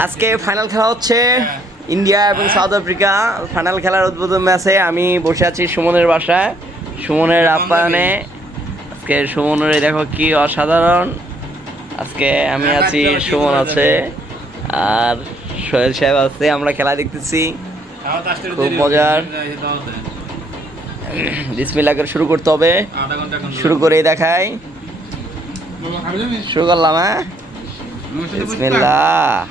আজকে ফাইনাল খেলা হচ্ছে ইন্ডিয়া এবং সাউথ আফ্রিকা। ফাইনাল খেলার উদ্বোধন ম্যাচে আমি বসে আছি সুমনের বাসায়, সুমনের আপ্যায়নে। আজকে সুমনের দেখো কি অসাধারণ। আজকে আমি আছি, সুমন আছে, আর সোহেল সাহেব আছে। আমরা খেলা দেখতেছি, খুব মজার। বিসমিল্লাহ করে শুরু করতে হবে। শুরু করেই দেখাই, শুরু করলাম। হ্যাঁ, বিসমিল্লাহ।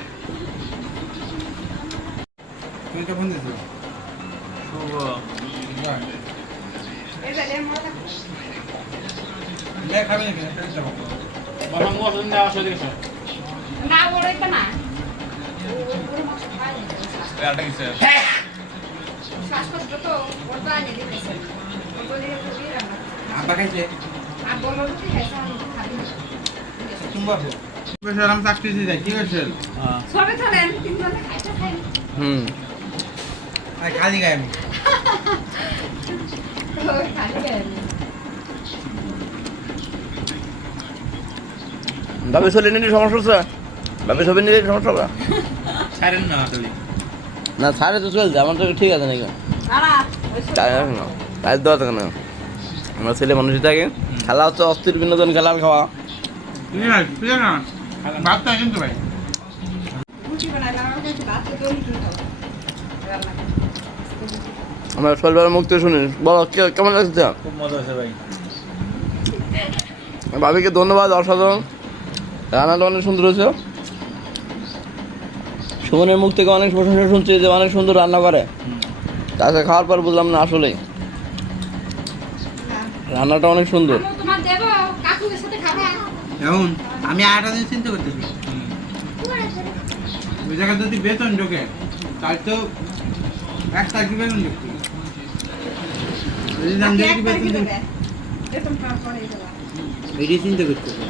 খালি গায়ে আমি ভাবে চলে নিলে সমস্যা হচ্ছে, ভাবে ছবি নিলে সমস্যা হবে ছাড়েন না আসলে না। সাড়ে তো চলছে, আমার তো ঠিক আছে নাকি? তাই দেওয়া থাকে না, আমরা ছেলে মানুষই থাকে। খেলা হচ্ছে অস্থির বিনোদন, খেলার খাওয়া। কিন্তু ভাই আমরা শৈলবেলার মুক্তি শুনি, বলো কেমন লাগছে? খুব মজা হয়েছে ভাই। ভাবিকে ধন্যবাদ, অসাধারণ। রান্নাটা অনেক সুন্দর হয়েছে। সুমনের মুখ থেকে অনেক প্রশংসা শুনছি যে অনেক সুন্দর রান্না করে। তাকে খাওয়ার পর বুঝলাম না আসলে রান্নাটা অনেক সুন্দর। এখন আমি আরেকটা জিনিস চিন্তা করতেছি, ওই জায়গায় যদি বেতন ঢোকে তার তো এক চাকরি বেতন ঢুকতো, এটাই চিন্তা করতেছি।